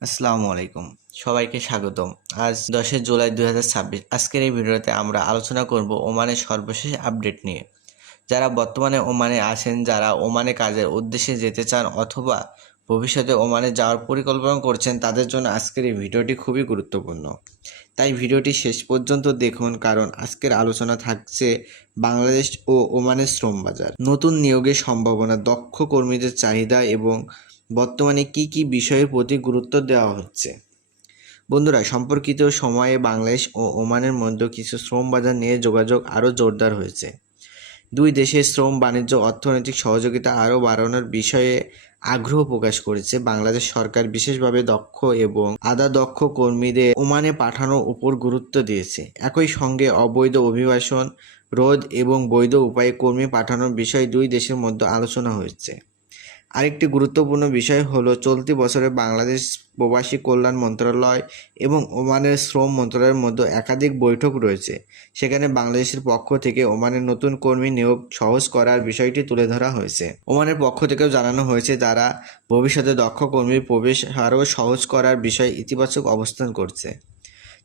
আসসালামু আলাইকুম, সবাইকে স্বাগতম। আজ 10 জুলাই 2026। আজকের এই ভিডিওতে আমরা আলোচনা করব ওমানের সর্বশেষ আপডেট নিয়ে। যারা বর্তমানে ওমানে আছেন, যারা ওমানে কাজের উদ্দেশ্যে যেতে চান অথবা ভবিষ্যতে ওমানে যাওয়ার পরিকল্পনা করছেন, তাদের জন্য আজকের এই ভিডিওটি খুবই গুরুত্বপূর্ণ। তাই ভিডিওটি শেষ পর্যন্ত দেখুন, কারণ আজকের আলোচনা থাকছে বাংলাদেশ ও ওমানের শ্রম বাজার, নতুন নিয়োগের সম্ভাবনা, দক্ষ কর্মীদের চাহিদা এবং বর্তমানে কি কি বিষয়ের প্রতি গুরুত্ব দেওয়া হচ্ছে। বন্ধুরা, সম্পর্কিত সময়ে বাংলাদেশ ও ওমানের মধ্যে কিছু শ্রম বাজার নিয়ে যোগাযোগ আরও জোরদার হয়েছে। দুই দেশের শ্রম, বাণিজ্য, অর্থনৈতিক সহযোগিতা আরও বাড়ানোর বিষয়ে আগ্রহ প্রকাশ করেছে। বাংলাদেশ সরকার বিশেষভাবে দক্ষ এবং আধা দক্ষ কর্মীদের ওমানে পাঠানোর উপর গুরুত্ব দিয়েছে। একই সঙ্গে অবৈধ অভিবাসন রোধ এবং বৈধ উপায়ে কর্মী পাঠানোর বিষয়ে দুই দেশের মধ্যে আলোচনা হয়েছে। আরেকটি গুরুত্বপূর্ণ বিষয় হলো, চলতি বছরে বাংলাদেশ প্রবাসী কল্যাণ মন্ত্রণালয় এবং ওমানের শ্রম মন্ত্রণালয়ের মধ্যে একাধিক বৈঠক রয়েছে। সেখানে বাংলাদেশের পক্ষ থেকে ওমানের নতুন কর্মী নিয়োগ সহজ করার বিষয়টি তুলে ধরা হয়েছে। ওমানের পক্ষ থেকেও জানানো হয়েছে তারা ভবিষ্যতে দক্ষ কর্মীর প্রবেশ আরও সহজ করার বিষয়ে ইতিবাচক অবস্থান করছে।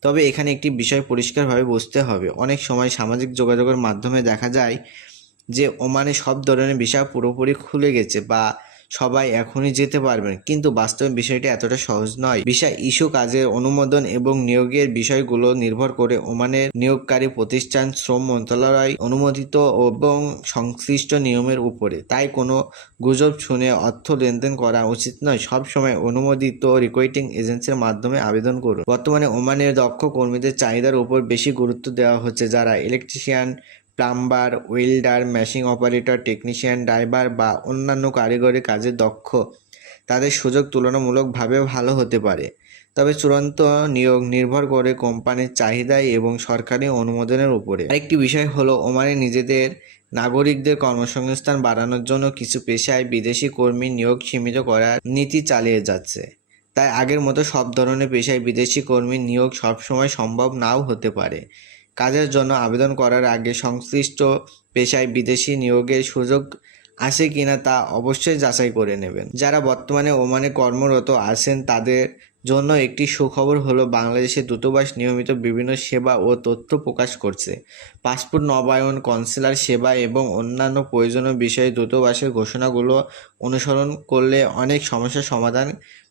তবে এখানে একটি বিষয় পরিষ্কারভাবে বুঝতে হবে, অনেক সময় সামাজিক যোগাযোগের মাধ্যমে দেখা যায় যে ওমানে সব ধরনের ভিসা পুরোপুরি খুলে গেছে বা সবাই এখনই যেতে পারবেন, কিন্তু বাস্তবে বিষয়টি এতটা সহজ নয়। ভিসা ইস্যু, কাজের অনুমোদন এবং নিয়োগের বিষয়গুলো নির্ভর করে ওমানের নিয়োগকারী প্রতিষ্ঠান, শ্রম মন্ত্রণালয় অনুমোদিত এবং সংশ্লিষ্ট নিয়মের উপরে। তাই কোনো গুজব শুনে অর্থ লেনদেন করা উচিত নয়। সবসময় অনুমোদিত রিক্রুটিং এজেন্সির মাধ্যমে আবেদন করুন। বর্তমানে ওমানের দক্ষ কর্মীদের চাহিদার উপর বেশি গুরুত্ব দেওয়া হচ্ছে। যারা electrician, plumber, welder, machine operator, technician, driver বা অন্যান্য কারিগরি কাজে দক্ষ, তাদের সুযোগ তুলনামূলকভাবে ভালো হতে পারে। তবে চূড়ান্ত নিয়োগ নির্ভর করে কোম্পানির চাহিদা এবং সরকারি অনুমোদনের উপরে। আরেকটি বিষয় হলো, ওমানে নিজেদের নাগরিকদের কর্মসংস্থান বাড়ানোর জন্য কিছু পেশায় বিদেশি কর্মী নিয়োগ সীমিত করার নীতি চালিয়ে যাচ্ছে। তাই আগের মতো সব ধরনের পেশায় বিদেশি কর্মী নিয়োগ সবসময় সম্ভব নাও হতে পারে। কাজের জন্য আবেদন করার আগে সংশ্লিষ্ট পেশায় বিদেশি নিয়োগের সুযোগ আছে কিনা তা অবশ্যই যাচাই করে নেবেন। যারা বর্তমানে ওমানে কর্মরত আছেন তাদের জন্য একটি সুখবর হলো, বাংলাদেশের দূতাবাস নিয়মিত বিভিন্ন সেবা ও তথ্য প্রকাশ করছে। পাসপোর্ট নবায়ন, কনসুলার সেবা এবং অন্যান্য প্রয়োজনীয় বিষয়ে দূতাবাসের ঘোষণাগুলো অনুসরণ করলে অনেক সমস্যার সমাধান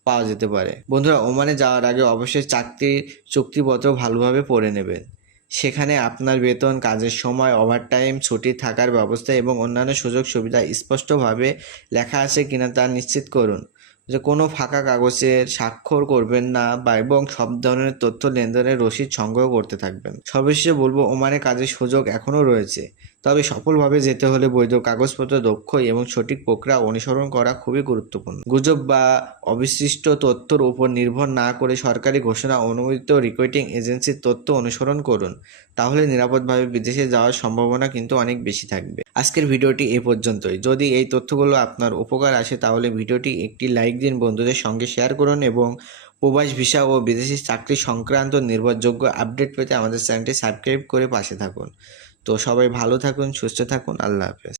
পাওয়া যেতে পারে। বন্ধুরা, ওমানে যাওয়ার আগে অবশ্যই চাকরির চুক্তিপত্র ভালোভাবে পড়ে নেবেন। সেখানে আপনার বেতন, কাজের সময়, ওভারটাইম, ছুটি থাকার ব্যবস্থা এবং অন্যান্য সুযোগ সুবিধা স্পষ্টভাবে লেখা আছে কিনা তা নিশ্চিত করুন। যে কোনো ফাঁকা কাগজের স্বাক্ষর করবেন না এবং সব ধরনের তথ্য লেনদেনের রসিদ সংগ্রহ করতে থাকবেন। সর্বশেষে বলবো, ওমানে কাজের সুযোগ এখনও রয়েছে, তবে সফলভাবে যেতে হলে বৈধ কাগজপত্র, দক্ষ এবং সঠিক প্রক্রিয়া অনুসরণ করা খুবই গুরুত্বপূর্ণ। গুজব বা অবিশিষ্ট তথ্যের উপর নির্ভর না করে সরকারি ঘোষণা, অনুমোদিত রিক্রুটিং এজেন্সির তথ্য অনুসরণ করুন। তাহলে নিরাপদভাবে বিদেশে যাওয়ার সম্ভাবনা কিন্তু অনেক বেশি থাকবে। আজকের ভিডিওটি এই পর্যন্তই। যদি এই তথ্যগুলো আপনার উপকার আসে তাহলে ভিডিওটি একটি লাইক দিন, বন্ধুদের সঙ্গে শেয়ার করুন এবং প্রবাস ভিসা ও বিদেশি চাকরি সংক্রান্ত নির্ভরযোগ্য আপডেট পেতে আমাদের চ্যানেলটি সাবস্ক্রাইব করে পাশে থাকুন। তো সবাই ভালো থাকুন, সুস্থ থাকুন। আল্লাহ হাফেজ।